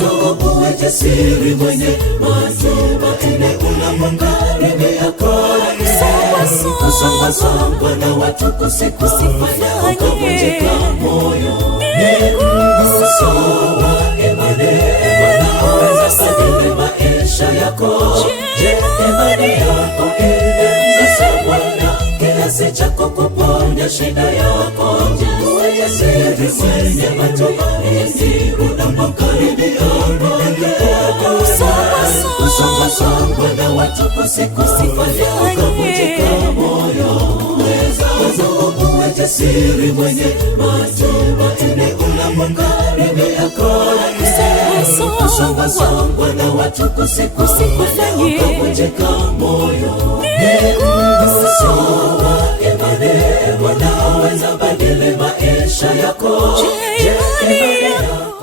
uwe jasiri mwenye matumaini unapokaribia kwake. Kusongwa na watu kusikufanya ukavunjika moyo. Ni mguso wa imani unaweza badili maisha yako. Je, imani yako imemgusa Bwana kiasi cha kukuponya shida yako? Uwe jasiri mwenye matumaini unapokaribia kwake. Kusongwa na watu kusikufanya ukavunjika moyo. Uwe jasiri mwenye matumaini unapokaribia kwake. Kusongwa na watu kusikufanya ukavunjika moyo. Ni mguso wa imani unaweza badili maisha yako. Je, imani yako